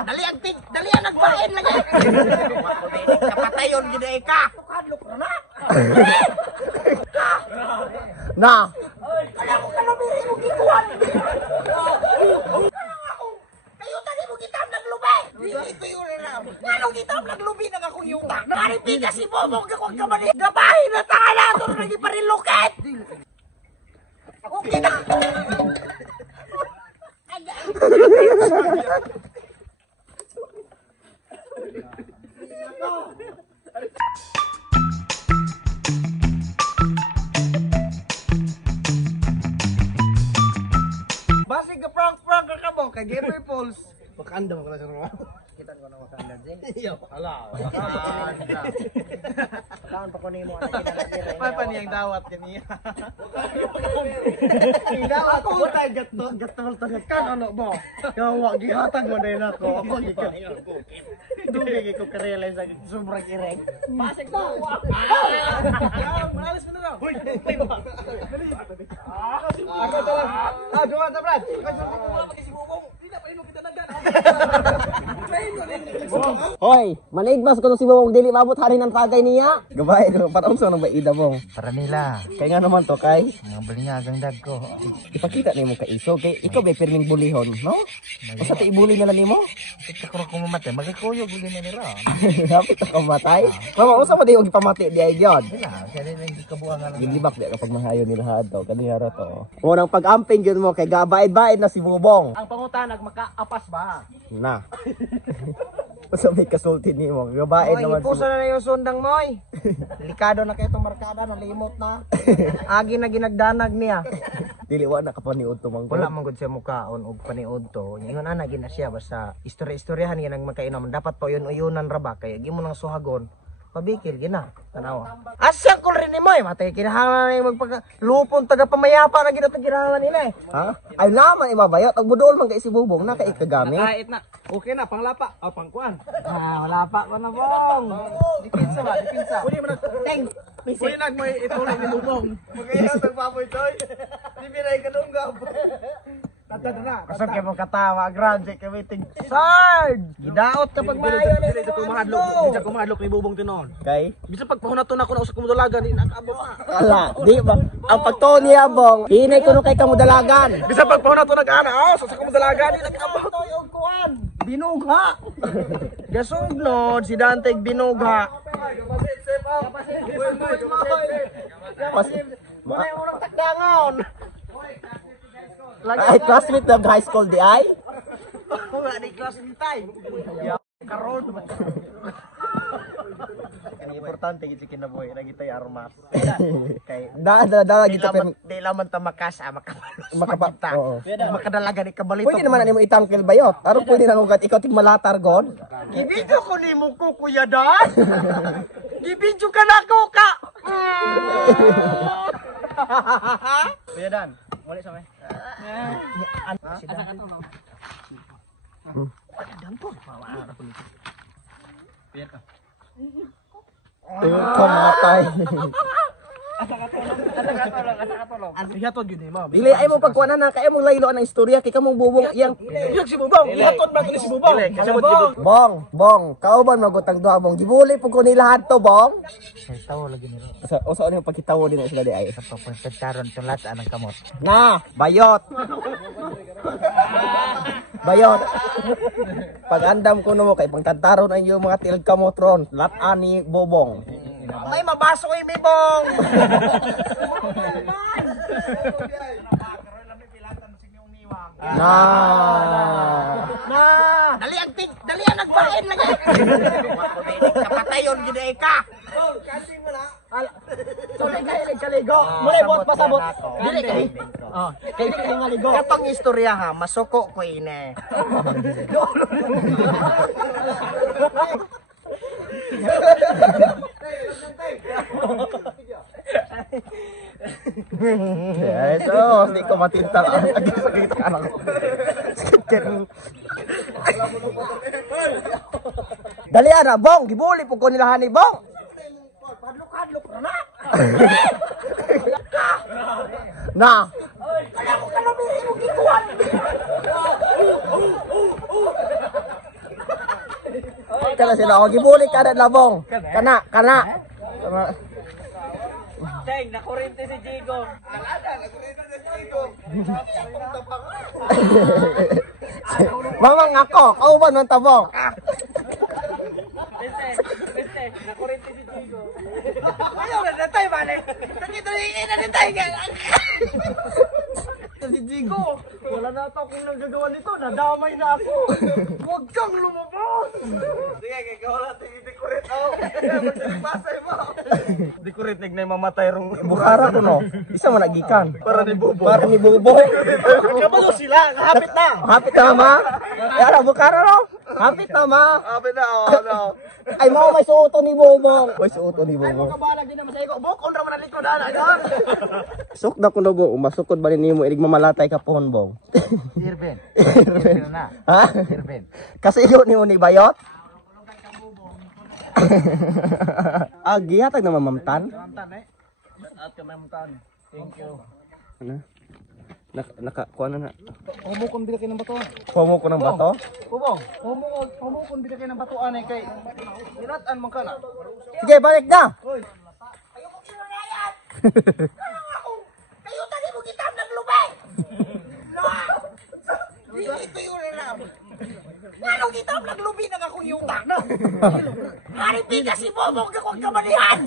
Dali ang nagbain lagi. Kapatayon gid ay ka. Kadlok na. Na. Kaya ko kalabiri mo gikuan. Kayo tadi mo gitam naglubi. Dito yun na. Ngano gitam naglubi nang akong yuta. Naripi kasi Bobong gakong kamali. Gabahin na tala to lagi pa rin luket. Okay na. Basi ka prank ka mo kay Gamer Pulse. Wakanda mo ka na siya. Kita ko na Wakanda Jay. Iyo, ala. Kaon pa ko nimo ana ginala. Pa niyang dawat kaniya. Dawat ko tay gatol kan ano mo. Yawa gihatag mo dai nako. Ako gikan. Dugay ko ka-realize sa sobrang ireng. Pasig to. Malis mo na raw. Hoy, Ako to lang. Duwa ta brad. Hoy, manaigmas ko si Bobong dili mabot hari ng tagay niya. Gabay do para unsa nang baida mo. Para nila. Kay nga naman to kay Mga balingagang dag ko. ipakita nimo ka iso kay ikaw bay pirming bulihon, no? Basta ti ibuli na lang nimo. Kita ko kung mamatay, magkikuyog guli na nila. Dapat ka matay. Mama unsa man di og ipamati di ay gyud. Wala, siya rin ang kabuangan. Gilibak di kapag mahayo ni lahat to, kanihara to. Unang pag-amping gyud mo kay gabaid-baid na si Bobong. Ang pangutanag makaapas ba? Na. Basta may kasulti nimo, gabaid Oy, naman. ipuso na yung sundang moy. Delikado na kayo itong markada, nalimot na. Agi na ginagdanag niya. Dili wa na kapaniud to mangko. Wala man gud siya mukaon og paniud to. Ingon ana gina siya basta istorya-istoryahan yan ang magkainom. Dapat pa yun uyunan ra ba kay gimo nang suhagon. Pabikil gina. Tanawa. Asa ko rin ni moy, matay kinahanglan na magpaglupon taga pamayapa na ginatag kinahanglan nila eh. Ha? Ay naman imabayot og budol man kay si Bobong na kay ikagami. Nakait na. Okay na panglapa o pangkuan. Wala pa ko na bong. Dipinsa ba? Dipinsa. Uli mo na. Teng. Uli nag mo ituloy ni Bubong. Magayon tagpapoy toy. Di biray ka dunggab. Tata na. Kasab kay mo katawa, grabe kay waiting. Sard! Gidaot kapag maayo na Dili sa kumahadlok. Dili sa kumahadlok ni Bubong tinon. Kay Bisa pag pahunaton ako na usa ko dalagan ni nakabo na. ala, di ba? Ang pagtuon niya Bong, hinay kuno kay kamudalagan. Bisa pag pahunaton nag-ana, sa ko dalagan ni nakabo. binugha. Gasugnod si Dante binugha. Muna yung unang takdangon. Ay, classmate ng high school di ay? Kung nga di class ni Tay. Karon. Ang importante gid si kinabuhi na gitay armas. Kay Da gito pero di laman ta makasa makabalos. makapa. Oo. Makadalaga ni kabalito. Pwede naman nimo itangkel bayot. Aron pwede nang ugat ikaw tig malatar god. Gibidyo ko ni mo ko kuya Dan. Gibidyo ka na ko ka. Kuya Dan, muli sa may. Si Dan. Dan po. Kuya ka. Ito matay. Ihatod yun eh, ma'am. Dili ay mo pagkuanan na kay mo laylo ang istorya kay kamong Bobong iyang Iyag si Bubong, ihatod ba ko ni si Bubong? Bong, kauban magutang duha Bong. Gibuli pud ko ni lahat to Bong. Tawo lagi nila. Usa ano pagkitawo din sila di ay. Sa pagpagkaron tulat anang kamot. Na, bayot. Bayot. Pag andam ko no mo kay pangtantaron ang yung mga tilog kamotron, lat-an ni Bobong. May mabaso kay Bibong. Na. Dali ang nagbain lagi. Kapatayon gid ay ka. Kaligo. Muli bot pasabot. Dili kay. Kay dili nga ligo. Katong istorya ha, masuko ko ine. Yes, oh, hindi ko matintang. Sakit ka lang. Dali ana, Bong, gibuli po ko nilahan ni Bong. Hadlok na. Na. Kaya ko kalabiri mo gikuan. kana sila. O gibulik kada labong. Kana. Teng, nakurente si Jigo. Nakurente si Jigo. Mamang ako, kauban man tabong. Beste, nakurente si Jigo. Ayaw na natay, mali. Tagi-tagi na natay. Si Jigo, wala na ata akong nagagawa nito. Nadamay na ako. Huwag kang lumabas. Sige, gagawa natin yung decorate ako. Pasay mo. Decorate, na mamatay rong Bukara ko no. Isa man nagikan. para ni Bobo. Para ni Bobo. Kabalo sila, kahapit na. Hapit na ma. Yara bukara no. Hapit na ma. Kahapit na, ano. Ay mo may suoto ni Bobong. May suoto ni Bobong. Kabalag din naman sa iko. Bukon raman ang likod, ano. Sok na ko no bo. Masukod ba nimo ilig mamalatay ka pohon bong. Irben. Na. Ha? Irben. Kasi iyo ni Uni Bayot. Gihatag na mamamtan. At kamamtan. Thank you. Ano? Kuha na. Humukon bila kayo ng bato. Homo ko ng bato. Bubong, humukon bila kayo ng batuan eh kay inatan mo ka na. Sige, balik na. Hoy. Kayo tadi mo kitab ng lubay. No. Dili ko yun na. Ano kitab ng lubi nang akong yuta. Haripin ka si Bobong na kong kamanihan.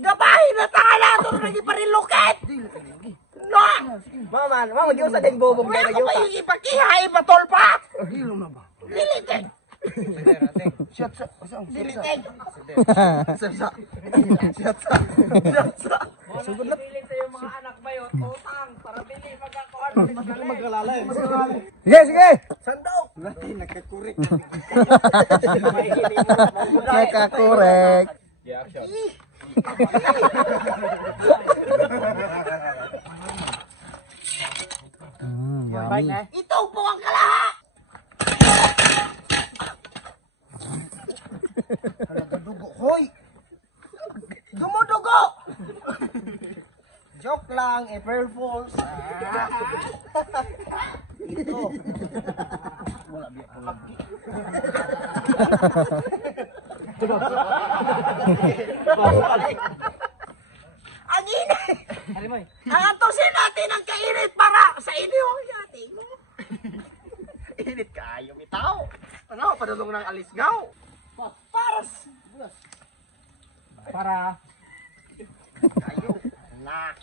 Gabahin na tayo na ito na iparilukit. No. Mama, di sa din Bobong Wala ko pa yung ipakihay patolpa. Dilitin. Dilitin. Pili sa yung mga anak ba yun? Utang para pili magkakuan. Mag-alala eh. Sige. Sandok. Natin nagkakurik. Nakakorek. Yummy. Ito po ang kalaha. Hoy! Dumudugo. Joke lang, April Fools. Ang init. Ang antusin natin ang kainit para sa inyo. Yating. Init kayo, bitaw. Ano, padulong ng alisgaw. Para Kayo. Na.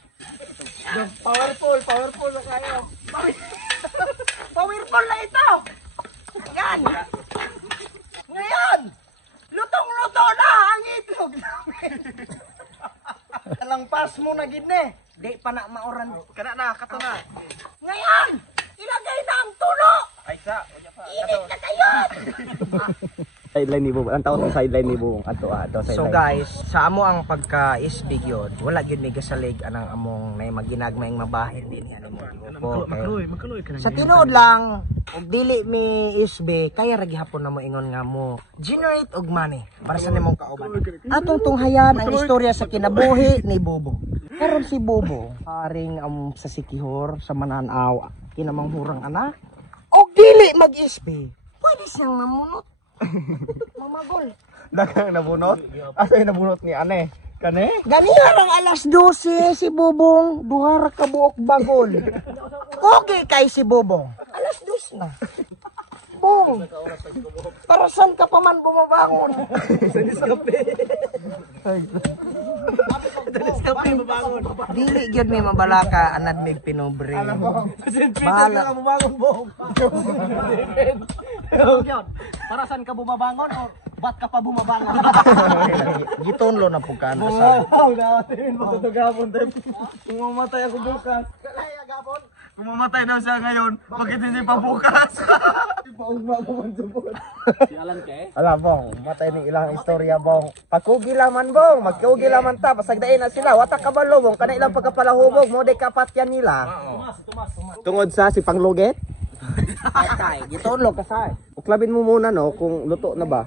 Powerful na kayo. powerful na ito. Yan. Ngayon, lutong-luto na ang itlog namin. Kalangpas mo na gid ne. Di pa na mauran. Kana na, kato na. Ngayon, ilagay na ang tulo. Ay sa, Init na kayo. Sideline ni Bobong. Ang tawag sa sideline ni Bobong. Ato. So guys, sa amo ang pagka-isbig yun, wala yun may gasalig anang among na maginagmayang mabahin din yan. Sa tinuod lang, og dili mi isbe, kaya ragi hapon na mo ingon nga mo, generate og money para sa nimong kauban. Atong tunghayan ang istorya sa kinabuhi ni Bobo. Karon si Bobo, paring sa sikihor, sa mananaw, kinamangurang anak, og dili mag-isbe, pwede siyang mamunot. Mamagol. Dagang nabunot? Asa yung nabunot ni Ane? Kane? Ganihan ang alas 12 si Bobong, duhara ka buok bagol. Okay kay si Bobong. Alas 2 na. Bong. Para saan ka pa man bumabangon? Sa diskape. Sa diskape mabangon. Dili gyud may mabalaka anad mig pinobre. Bahala. Mabangon mo. Para saan ka bumabangon o ba't ka pa bumabangon? Gitonlo na po ka na sa. Wow, natin. Matutugapon tayo. Kung mamatay ako bukas. Kaya gapon? Kung mamatay daw siya ngayon, bakit hindi pa bukas? Paugma ko man support. Sialan ka eh? Ala bong, matay ni ilang istorya bong. Pagkugi laman bong, magkugi laman ta, pasagdain na sila. Wata ka ba lubong, kana ilang pagkapalahubog, mo de kapatyan nila. Tungod sa si Pangluget? Kay gitonlo ka sa. Uklabin mo muna no, kung luto na ba.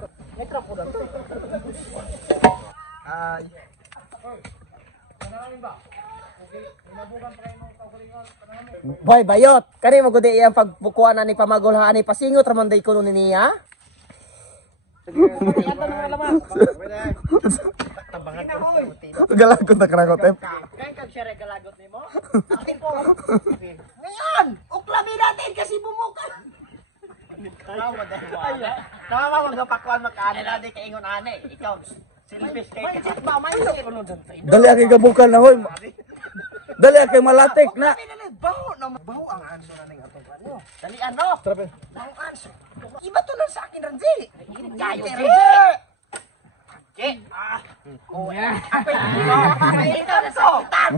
Boy, bayot! Kani magudi iyang pagbukuan na ni pamagulhaan ni pasingot raman day kuno niya. Galagot na karagot eh. Kain kag siya regalagot nimo. Akin po. Ngayon, uklabi natin kasi bumuka. Tama magpakuan makaano na di kaingon ane. Ikaw silbis kay ka. Ba may Dali akay gabukan na hoy. Dali akay malatik na. baho na baho ang answer na ning atong ano. Dali ano? Ang answer. Iba to lang sa akin Ranzi. Kayo Ranzi. Oh, ito na sa utak.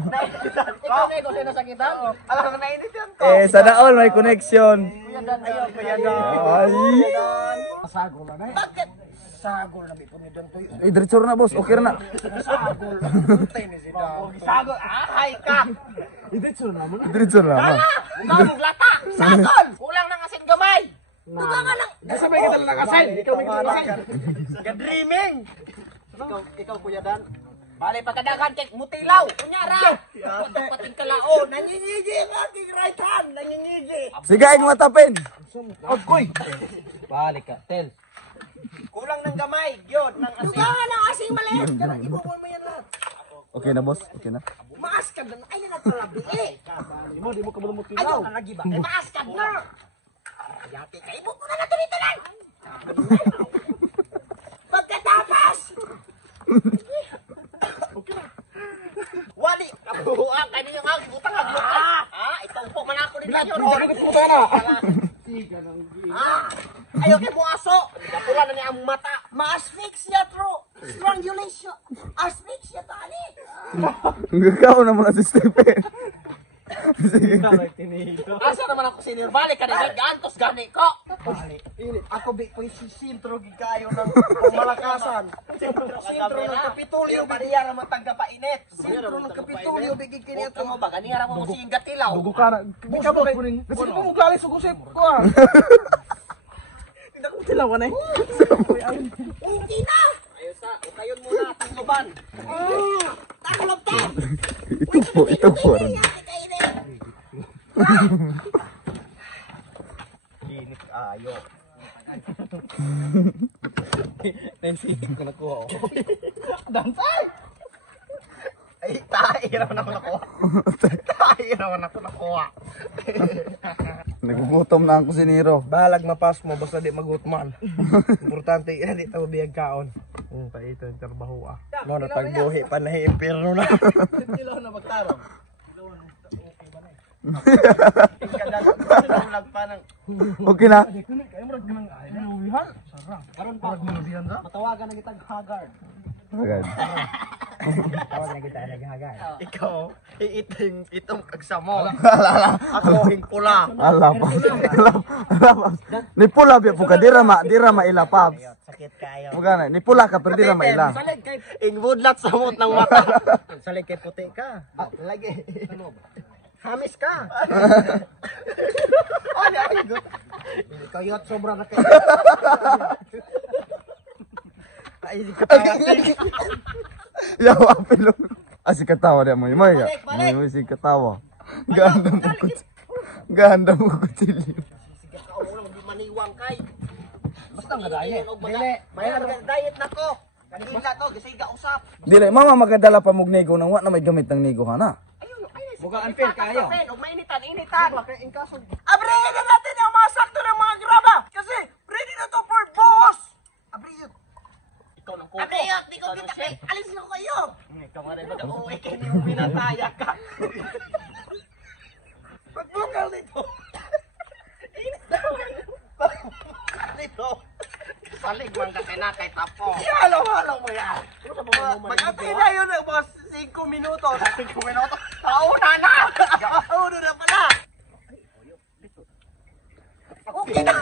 Ikaw nego sino sa kita? Alam ko nainit yan ko. Eh, sa daol may connection. Kuya Dan. Ay. Sagol na. Bakit? Sagol na bipon ni Don Toy. Eh, diretso na boss. Okay na. Sagol. Tay ni si Don. Sagol. Ay ka. Diretso na naman. Ikaw lata. Sagol. Kulang na asin gamay. Tuga nga lang. Sabay kita lang kasain. Ikaw may kasain. Ka-dreaming. Ikaw Kuya Dan. Bale patadagan kay mutilaw. Kunyara. Pating kalao. Nangingigi ang aking right hand. Nangingigi. Sige, ay matapin. Agkoy. Balik ka. Tel. Kulang ng gamay. Yun. Tuga nga ng asing maliit. Ibubuan mo yan lahat. Okay na boss. Okay na. Maas ka na. Ay na talabi eh. Di mo kabulong mo Ayaw ka lagi ba? Maas ka na. Yati ka. Ibo ko na na dito lang. Pagkatapos. Wali. Kabuhuan. Kaya niyo nga. Utang nga. Ikaw po man ako nila yun. Ayaw kay mo aso. Kapula na niya ang mata. Ma-asphyxia through strangulation. Asphyxia tali. Gagaw na muna si Stephen. Asa naman ako senior. Balik ka rin. Gantos gani ko. Ako ko si sintro gigayo ng malakasan. Sintro ng Kapitulyo. Paniya naman tagga painit. Sintro ng Kapitulyo. Bigig kinito mo ba? Ganira mo si Ingatilaw. Dugo ka na. Bika mo kay. Kasi ko mo galing sa kusip ko. Hindi ko tilawan eh. Hindi na. Ayos na. Utayon muna. Tangloban. Tanglob to. Ito po. Init ayo. Nensik ko nakuha. Dansay. Ay, tayo na ako nakuha. Tayo na ako nakuha. Nagugutom na ang kusinero. Balag mapas mo basta di magutman. Importante yan ito biyag kaon. Pa ito yung trabaho ah. No natagbuhi pa na impierno na. Ilaw na magtarong. Okay na. Matawagan na kitang Haggard. Agad. Ikaw, itong kagsamo. Ako hing pula. Alapas. Ni pula biya po ka. Di rama ilapap. Sakit kayo. Mugana, ni pula ka pero di rama ila. Ing budlat sa mut ng mata. Salig kay puti ka. Lagi. Hamis ka. Hindi kayot sobra na kayo. Ay, hindi ka tawasin. Yawa pilo. Si katawa dia mo. Moy ya. Moy si katawa. Ganda mo kutsilyo. Ikaw mo lang di maniwang kay. Basta nga diet. Dili. Mayan diet na ko. Kanila to, kasi usap. Dili, mama magadala pa mog nego nang wa na may gamit ng nego ha na. Buga unfair kayo. Huwag mainitan. Abre na natin ang mga sakto ng mga graba. Kasi ready na to for boss. Abre yun. Ikaw ng kuko. Abre yun. Di ko kita kay. Alisin ko kayo. Ikaw nga rin mag-uwi kayo niyo pinataya ka. Magbukal nito. Dito. Salig man ka kinakay tapo. Halo mo yan. Mag-apay na yun ng mga 5 minuto. 5 minuto? Pauna na. Pauna na pala. Okay na.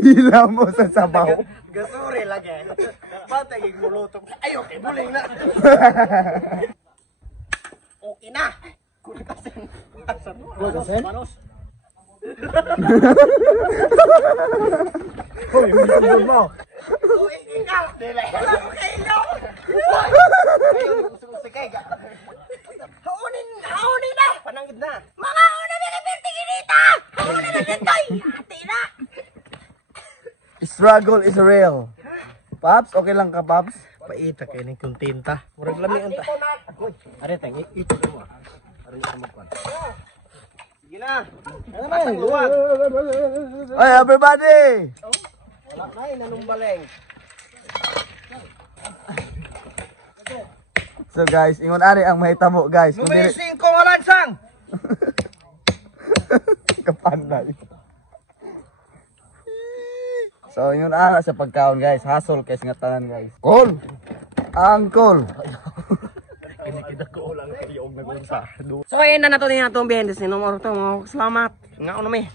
Hila mo sa sabaw. Gasuri lagi. Batay yung mulutong. Ay, okay, buling na. Okay na. Kugasen? Hoy, yung mo. Uy, ikaw. Dili. Alam mo kayo. Ayun, gusto kay. struggle is real. Paps, okay lang ka, Paps? Paita kay ni kontenta. Murag lami unta. Uy, are tang ito mo. Are ito mo kon. Sige na. Ano man? Luwag. Hey, everybody! Wala na nanumbaleng. So guys, ingon ari ang mahitabo guys. Kung dili Gumising ko malansang. kapanay. So ingon ara sa pagkaon guys, hustle kay nga tanan guys. Call. Angkol. Kinikida ko lang kayo og nagunsa. So ayun na nato ni atong behind the scene. Salamat. Nga ano mi.